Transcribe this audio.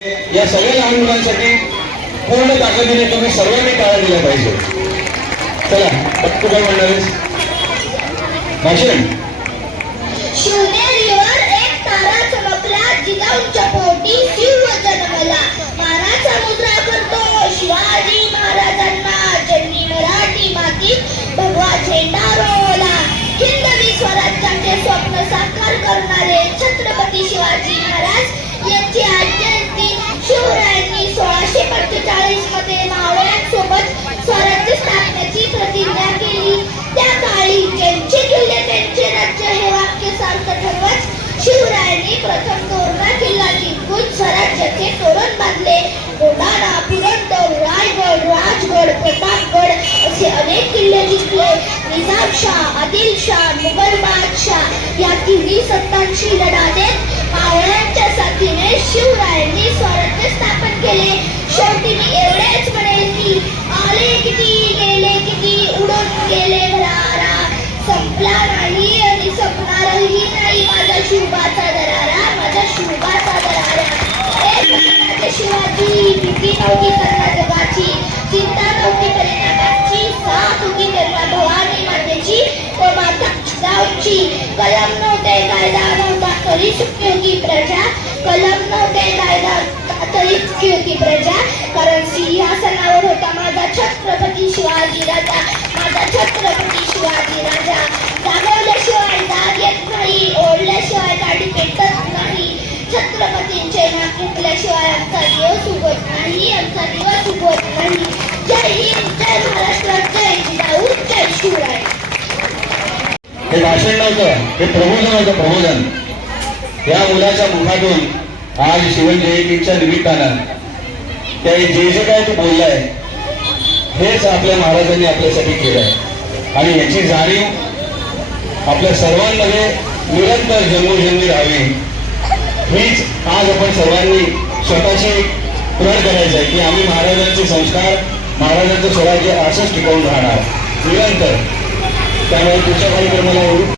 या सगळ्या लहान मुलांसाठी पूर्ण ताकदीने तुम्ही सर्वांनी टाळा दिला पाहिजे. चला तू काय म्हणणार भाषण शिवनेरीवर एक तारा चमकला पोटी शिव जन्मला. करतो शिवाजी महाराजांना. ज्यांनी मराठी मातीत भगवा झेंडा रोवला. हिंदवी स्वराज्याचे स्वप्न साकार करणारे छत्रपती शिवाजी प्रथम तोरणा किल्ला जिंकून स्वराज्याचे तोरण बांधले. कोंढाणा पुरंदर रायगड राजगड प्रतापगड असे अनेक किल्ले जिंकले. निजामशाह आदिलशाह मुघल बादशाह या तिन्ही सत्तांशी लढा देत मावळ्यांच्या साथीने शिवरायांनी स्वराज्य स्थापन केले. शेवटी मी एवढेच म्हणेल की आले किती गेले किती उडून गेले भरारा. संपला नाही आणि संपणारही नाही माझा शिवबाचा दरारा माझा शिवबाचा दरारा एक राजा शिवाजी भीती करना जगाची चिंता नव्हती परिणामाची साथ होती करना भवानी मातेची व माता गावची कलम नव्हते कायदा नव्हता तरी सुखी होती प्रजा. कलम नव्हते कायदा तरी सुखी होती प्रजा. कारण सिंहासनावर होता माझा छत्रपती शिवाजीराजा. माझा छत्रपती शिवाजीराजा. छत्रपतींचे नाव घेतल्याशिवाय आमचा दिवस उगवत नाही आमचा दिवस उगवत नाही. जय हिंद जय महाराष्ट्र जय जिजाऊ जय शिवराय. हे भाषण नव्हतं हे प्रबोधन होतं प्रबोधन. या मुलाच्या मुखातून आज शिवजयंतीच्या निमित्तानं त्या जे जे काय तू बोललाय हेच आपल्या महाराजांनी आपल्यासाठी केलंय. आणि याची जाणीव आपल्या सर्वांमध्ये निरंतर जन्मोजन्मी राहावी. हीच आज आपण सर्वांनी स्वतःशी प्रण करायचं आहे की आम्ही महाराजांचे संस्कार महाराजांचं स्वराज्य असंच टिकवून राहणार. निरंतर. त्यामुळे पुढच्या कार्यक्रमाला येऊ.